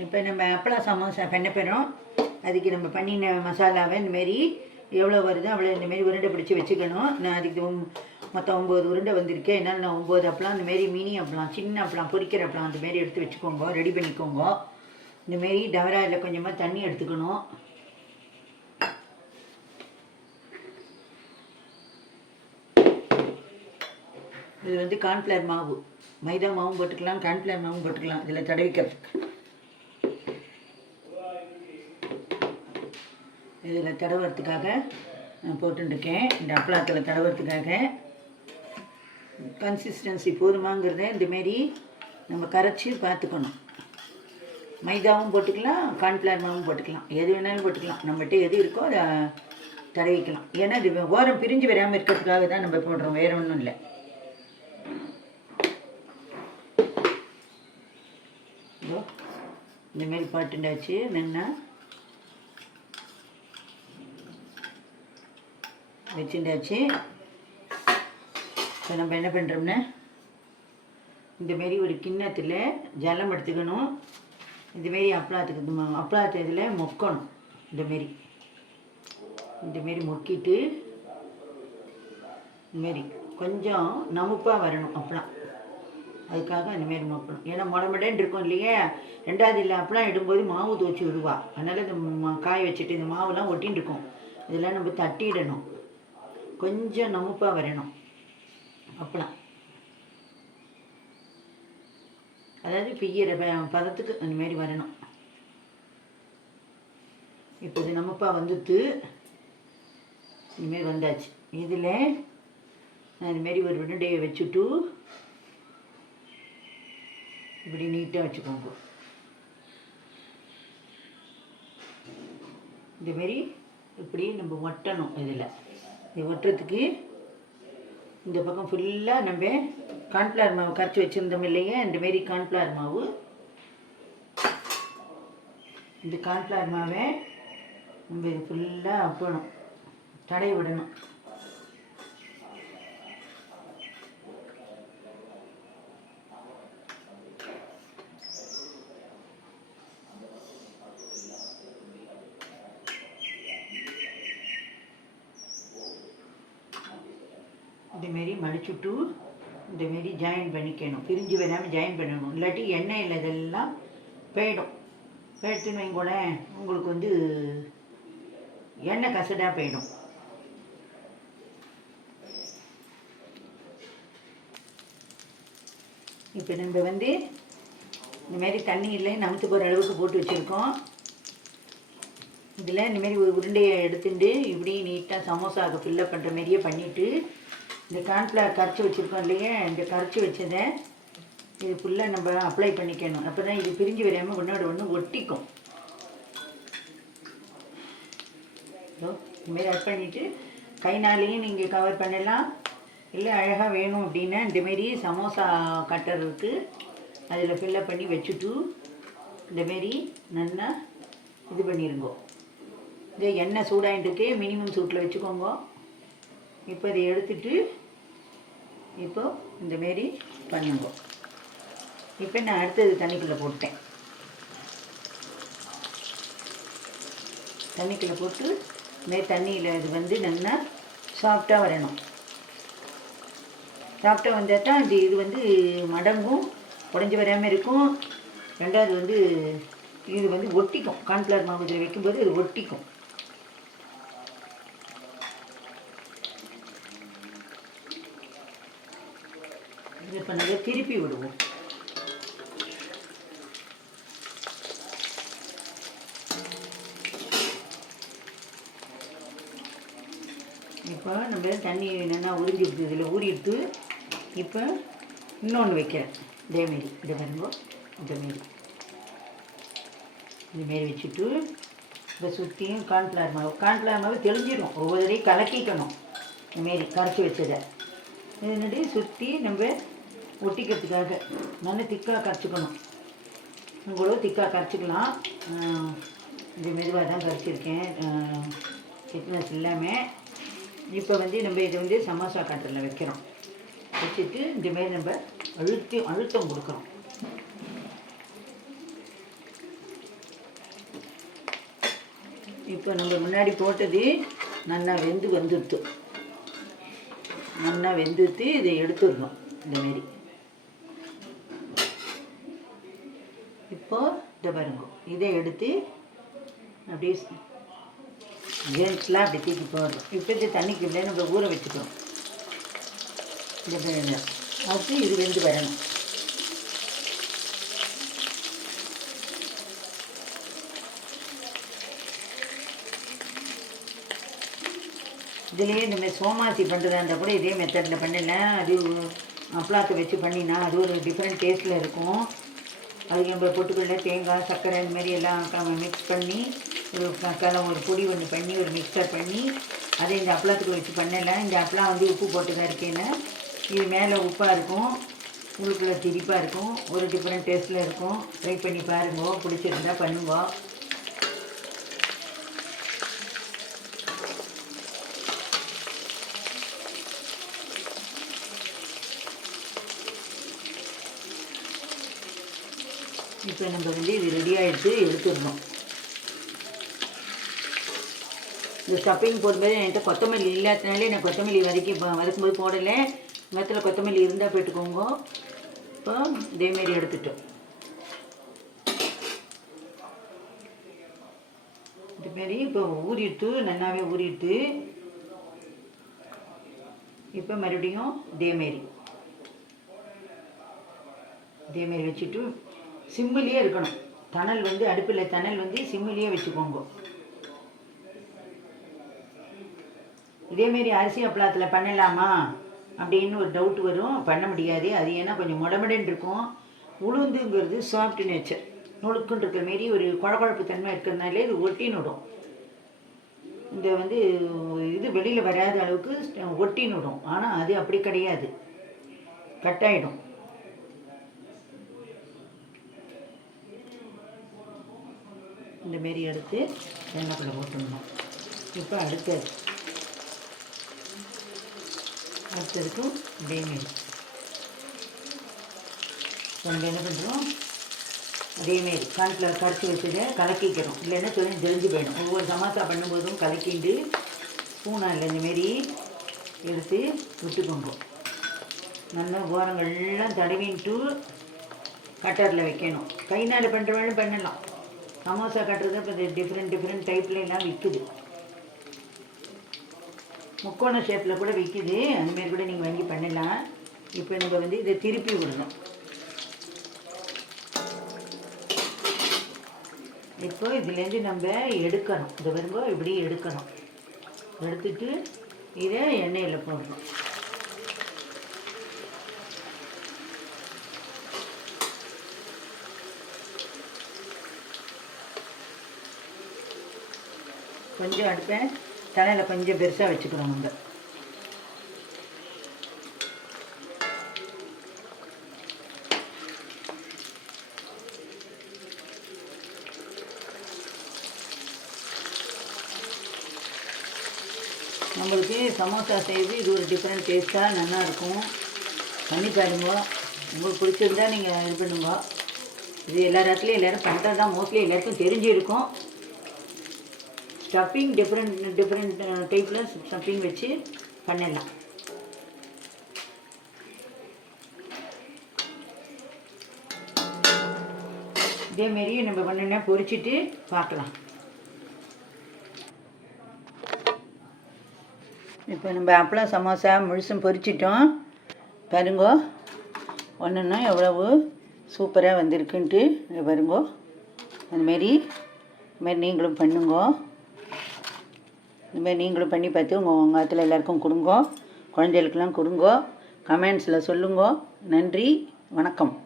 இப்போ நம்ம அப்பளம் சமோசா பண்ண போகிறோம். அதுக்கு நம்ம பண்ணின மசாலாவை இந்தமாரி எவ்வளோ வருதோ அவ்வளோ இந்தமாரி உருண்டை பிடிச்சி வச்சுக்கணும். நான் அதுக்கு மொத்தம் ஒம்பது உருண்டை வந்திருக்கேன் என்னால் நான் ஒம்பது அப்பளம் இந்தமாரி மினி அப்பளம் சின்ன அப்பளம் பொறிக்கிற அப்பளம் அந்தமாரி எடுத்து வச்சுக்கோங்க. ரெடி பண்ணிக்கோங்க. இந்தமாரி டவராயில் கொஞ்சமாக தண்ணி எடுத்துக்கணும். இது வந்து கார்ன்ஃப்ளவர் மாவு. மைதா மாவும் போட்டுக்கலாம் கார்ன்ஃப்ளவர் மாவும் போட்டுக்கலாம். இதில் தடவிக்கிறதுக்கு. இதில் தடவுறதுக்காக நான் போட்டுருக்கேன் இந்த அப்பளத்தில் தடவுறதுக்காக. கன்சிஸ்டன்சி போதுமாங்கிறத இந்தமாரி நம்ம கரைச்சி பார்த்துக்கணும். மைதாவும் போட்டுக்கலாம் கார்ன்ஃப்ளவர் மாவும் போட்டுக்கலாம். எது வேணாலும் போட்டுக்கலாம். நம்மகிட்ட எது இருக்கோ அதை தடவிக்கலாம். ஏன்னா இது ஓரம் பிரிஞ்சு வராமல் இருக்கிறதுக்காக தான் நம்ம போடுறோம். வேறு ஒன்றும் இல்லை. இந்தமாரி பாட்டுண்டாச்சு. என்னென்னா வச்சுட்டாச்சு. இப்போ நம்ம என்ன பண்ணுறோம்னா இந்த மாரி ஒரு கிண்ணத்தில் ஜலம் எடுத்துக்கணும். இந்த மாரி அப்பளாத்துக்கு அப்பளாத்து இதில் மொக்கணும். இந்த மாரி. இந்த மாரி மொக்கிட்டு இந்த மாரி கொஞ்சம் நமுப்பாக வரணும் அப்பளம். அதுக்காக இந்த மாரி மொக்கணும். ஏன்னா முடமுடன்னு இருக்கும் இல்லையா ரெண்டாவது இல்லை அப்பளம் இடும்போது மாவு துவச்சி விடுவா. அதனால் இந்த காய வச்சுட்டு இந்த மாவுலாம் ஒட்டின்னு இருக்கும். இதெல்லாம் நம்ம தட்டிடணும். கொஞ்சம் நமுப்பாக வரணும். அப்பளம் அதாவது பிய்யிற ப- பதத்துக்கு அந்த மாதிரி வரணும். இப்போ இது நமப்பா வந்துட்டு இனிமேல் வந்தாச்சு. இதில் நான் இதுமாரி ஒரு உருண்டையை வச்சுட்டு இப்படி நீட்டாக வச்சுக்கோங்க. இந்தமாரி இப்படி நம்ம ஒட்டணும் இதில். இது ஒட்டுறதுக்கு இந்த பக்கம் ஃபுல்லாக நம்ம கார்ன்ஃப்ளவர் மாவு கரைச்சி வச்சுருந்தோம் இல்லையா? இந்த மாரி கார்ன்ஃப்ளவர் மாவு. இந்த கார்ன்ஃப்ளவர் மாவை நம்ம இது ஃபுல்லாக அப்பணும் தடை விடணும். இந்தமாரி மடிச்சுட்டு இந்தமாரி ஜாயின் பண்ணிக்கணும். பிரிஞ்சு வராமல் ஜாயின் பண்ணணும். இல்லாட்டி எண்ணெயில் இதெல்லாம் போயிடும். போயிடுத்துன்னு வைங்களேன் உங்களுக்கு வந்து எண்ணெய் கசடாக போயிடும். இப்போ நம்ம வந்து இந்தமாரி தண்ணியில் நமுத்து போகிற அளவுக்கு போட்டு வச்சுருக்கோம். இதில் இந்தமாரி ஒரு உருண்டையை எடுத்துட்டு இப்படி நீட்டாக சமோசாவுக்கு ஃபில்லப் பண்ணுற மாதிரியே பண்ணிவிட்டு இந்த கார்ன்ஃப்ளவர் கரைச்சி வச்சுருக்கோம் இல்லையா? இந்த கரைச்சி வச்சதை இது ஃபுல்லாக நம்ம அப்ளை பண்ணிக்கணும். அப்போ தான் இது பிரிஞ்சு வராமல் ஒன்றோட ஒன்று ஒட்டிக்கும். இதுமாரி இந்தமாரி பண்ணிவிட்டு கைனாலேயும் நீங்கள் கவர் பண்ணலாம். இல்லை அழகாக வேணும் அப்படின்னா இந்தமாரி சமோசா கட்டர் இருக்குது அதில் ஃபில்லப் பண்ணி வச்சுட்டு இந்தமாரி நல்லா இது பண்ணிருங்கோ. இந்த எண்ணெய் சூடாயிட்டுருக்கு மினிமம் சூட்டில் வச்சுக்கோங்க. இப்போ இதை எடுத்துட்டு இப்போது இந்தமாரி பண்ணுங்க. இப்போ நான் அடுத்தது தண்ணிக்குள்ளே போட்டேன் தண்ணிக்குள்ளே போட்டு இதுமாரி தண்ணியில் இது வந்து நல்லா சாஃப்டாக வரணும். சாஃப்டாக வந்தால் தான் இது இது வந்து மடங்கும் உடஞ்சி வராமல் இருக்கும். ரெண்டாவது வந்து இது வந்து ஒட்டிக்கும். கார்ன்ஃப்ளவர் மாவு இதில் வைக்கும்போது இது ஒட்டிக்கும். இது இப்போ திருப்பி விடுவோம். இப்போ நம்ம தண்ணி என்னென்னா உறிஞ்சிடுது இதில் ஊறிடுது இப்போ இன்னொன்று வைக்கிறேன் இதேமாரி இதை பாருங்க இதேமாரி இதுமாரி வச்சுட்டு இப்போ சுற்றியும் கார்ன்ஃப்ளவர் மாவு கார்ன்ஃப்ளவர் மாவு தெளிஞ்சிடும் ஒவ்வொரு கலக்கிக்கணும். இதுமாரி கரைச்சி வச்சதை. இதனடி சுற்றி நம்ம ஒட்டிக்கிறதுக்காக. நல்லா திக்காக கரைச்சிக்கணும். உங்களோட திக்காக கரைச்சிக்கலாம். இது மெதுவாக தான் கரைச்சிருக்கேன். திக்னஸ் இல்லாமல் இப்போ வந்து நம்ம இதை வந்து சமோசா கட்டரில் வைக்கிறோம். வச்சுட்டு இந்தமாரி நம்ம அழுத்தி அழுத்தம் கொடுக்குறோம் இப்போ நம்ம முன்னாடி போட்டது நல்லா வெந்து வந்துடுத்து நல்லா வெந்துட்டு இதை எடுத்துடணும். இந்தமாரி இப்போ இதை பாருங்க. இதை எடுத்து அப்படியே ஜென்ட்லாம் அப்படி தூக்கி போடுறோம். இப்போ இது தண்ணிக்கு இல்லை நம்ம ஊற வச்சுக்கிறோம் இந்த அடுத்து இது வெந்து வரணும். இதுலேயே இந்த சோமாசி பண்ணுறதா இருந்தால் கூட இதே மெத்தடில் பண்ணினேன் அது அப்பளாத்தை வச்சு பண்ணினா அது ஒரு டிஃப்ரெண்ட் டேஸ்ட்டில் இருக்கும். அதுக்கு நம்ம பொட்டுக்கடலை தேங்காய் சர்க்கரை இந்த மாதிரி எல்லாம் மிக்ஸ் பண்ணி ஒரு கலம் ஒரு பொடி ஒன்று பண்ணி ஒரு மிக்சர் பண்ணி அதை இந்த அப்பளத்துக்கு வச்சு பண்ணலை. இந்த அப்பளம் வந்து உப்பு போட்டு தான் இருக்கேன்னு இது மேலே உப்பாக இருக்கும். உள்ளுக்குள்ளே திரிப்பாக இருக்கும். ஒரு டிஃப்ரெண்ட் டேஸ்ட்டில் இருக்கும். ட்ரை பண்ணி பாருங்க. பிடிச்சிருந்தா பண்ணுவோம் இப்போ நம்ம வந்து இது ரெடி ஆகிடுச்சு எடுத்துடணும். இந்த ஸ்டப்பிங் போடும்போது என்கிட்ட கொத்தமல்லி இல்லாதனாலே நான் கொத்தமல்லி வதக்கி இப்போ வதக்கும்போது போடலை. மரத்தில் கொத்தமல்லி இருந்தால் போட்டுக்கோங்க. இப்போ இதேமாரி எடுத்துட்டோம். இதுமாரி இப்போ ஊறிட்டு நல்லாவே ஊறிட்டு இப்போ மறுபடியும் இதேமாரி இதேமாரி வச்சுட்டு சிம்மிலேயே இருக்கணும். தணல் வந்து அடுப்பில் தணல் வந்து சிம்மிலேயே வச்சுக்கோங்க. இதேமாரி அரிசி அப்பளத்தில் பண்ணலாமா? அப்படின்னு ஒரு டவுட் வரும். பண்ண முடியாது. அது ஏன்னா கொஞ்சம் முடமுடன் இருக்கும். உளுந்துங்கிறது சாஃப்ட் நேச்சர் நுழுக்குன்னு இருக்கிற மாரி ஒரு குழகுழப்பு தன்மை இருக்கிறதுனாலே இது ஒட்டினுடும் இந்த வந்து இது வெளியில் வராத அளவுக்கு ஒட்டினுடும் ஆனால் அது அப்படி கிடையாது. கட்டாயிடும். இந்த மாரி எடுத்து எண்ணெய்க்குள்ளே போட்டுடணும். இப்போ அடுத்தது அடுத்ததுக்கும் இதே மாரி நம்ம என்ன பண்ணுறோம் அதேமாரி கான்ஃப்ளவர் கரைச்சி வச்சதை கலக்கிக்கிறோம். இல்லைன்னா சொல்லி தெரிஞ்சு போயிடும். ஒவ்வொரு சமாசா பண்ணும்போதும் கலக்கிண்டு ஸ்பூனால் இந்தமாரி எடுத்து விட்டுக்கோங்க. நல்லா ஓரங்கள்லாம் தடவின்ட்டு கட்டரில் வைக்கணும். கைனால் பண்ணுறவங்களும் பண்ணலாம். சமோசா கட்டுறது இப்போ டிஃப்ரெண்ட் டிஃப்ரெண்ட் டைப்ல விற்குது முக்கோண ஷேப்பில் கூட விற்குது அந்தமாரி கூட நீங்கள் வாங்கி பண்ணலாம். இப்போ நம்ம வந்து இதை திருப்பி விடணும். இப்போ இதுலேருந்து நம்ம எடுக்கணும். இந்த வரும்போது இப்படி எடுக்கணும். எடுத்துட்டு இதை எண்ணெயில் போடணும். கொஞ்சம் அடுப்பை தலையில் கொஞ்சம் பெருசாக வச்சுக்கிறோம் நம்ம நம்மளுக்கு சமோசா செய்து இது ஒரு டிஃப்ரெண்ட் டேஸ்ட்டாக நல்லா இருக்கும். பண்ணி பாருங்க. உங்களுக்கு பிடிச்சிருந்தா நீங்கள் இது பண்ணுங்க. இது எல்லா இடத்துலையும் எல்லோரும் பண்ணுறது தான் மோஸ்ட்லி எல்லாருக்கும் தெரிஞ்சிருக்கும். ஸ்டஃபிங் டிஃப்ரெண்ட் டிஃப்ரெண்ட் டைப்பில் ஸ்டஃபிங் வச்சு பண்ணிடலாம் இதேமாரி நம்ம பண்ணனா பொரிச்சிட்டு பார்க்கலாம். இப்போ நம்ம அப்பளம் சமோசா முழுசும் பொரிச்சிட்டோம். பாருங்கோ ஒன்றுன்னா எவ்வளவு சூப்பராக வந்திருக்குன்ட்டு பாருங்கோ. அதுமாரி இதுமாரி நீங்களும் பண்ணுங்கோ. இதுமாரி நீங்களும் பண்ணி பார்த்து உங்கள் உங்கள் இடத்துல எல்லாருக்கும் கொடுங்கோ. குழந்தைகளுக்கெல்லாம் கொடுங்கோ. கமெண்ட்ஸில் சொல்லுங்கோ. நன்றி. வணக்கம்.